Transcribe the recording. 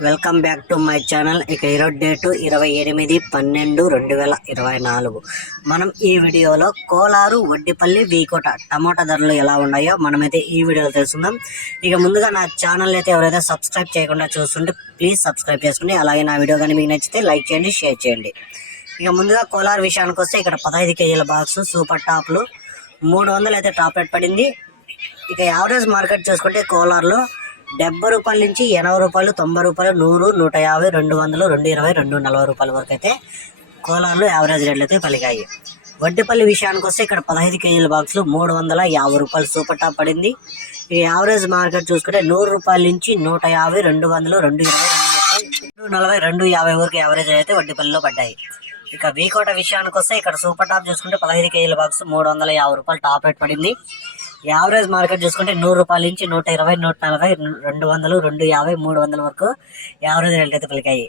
Welcome back to my channel. ఇక ఈరోజు date ఇరవై ఎనిమిది పన్నెండు రెండు వేల ఇరవై నాలుగు. మనం ఈ వీడియోలో కోలారు వడ్డిపల్లి వీకోట టమాటా ధరలు ఎలా ఉన్నాయో మనమైతే ఈ వీడియోలో తెలుసుకుందాం. ఇక ముందుగా నా ఛానల్ అయితే ఎవరైతే సబ్స్క్రైబ్ చేయకుండా చూస్తుంటే ప్లీజ్ సబ్స్క్రైబ్ చేసుకుని అలాగే నా వీడియో కానీ మీకు నచ్చితే లైక్ చేయండి షేర్ చేయండి. ఇక ముందుగా కోలార్ విషయానికి వస్తే ఇక్కడ పదహైదు కేజీల బాక్స్ సూపర్ టాప్లు మూడు వందలు అయితే టాప్ రేట్ పడింది. ఇక యావరేజ్ మార్కెట్ చూసుకుంటే కోలార్లో డెబ్బై రూపాయల నుంచి ఎనభై రూపాయలు తొంభై రూపాయలు నూరు నూట యాభై రెండు వందలు రెండు ఇరవై రెండు నలభై రూపాయల వరకు అయితే కోలార్లు యావరేజ్ రేట్లు అయితే పలికాయి. వడ్డిపల్లి విషయానికి వస్తే ఇక్కడ పదహైదు కేజీల బాక్స్లు మూడు వందల యాభై రూపాయలు సూపర్ టాప్ పడింది. ఈ యావరేజ్ మార్కెట్ చూసుకుంటే నూరు రూపాయల నుంచి నూట యాభై రెండు వందలు రెండు ఇరవై రెండు రెండు నలభై రెండు యాభై వరకు యావరేజ్ అయితే వడ్డిపల్లిలో పడ్డాయి. ఇక వీకోట విషయానికి వస్తే ఇక్కడ సూపర్ టాప్ చూసుకుంటే పదహైదు కేజీల బాక్స్ మూడు వందల యాభై రూపాయలు టాప్ రేట్ పడింది. యావరేజ్ మార్కెట్ చూసుకుంటే నూరు రూపాయల నుంచి నూట ఇరవై నూట నలభై రెండు వందలు రెండు యాభై మూడు వందల వరకు యావరేజ్ రేట్ అయితే పలికాయి.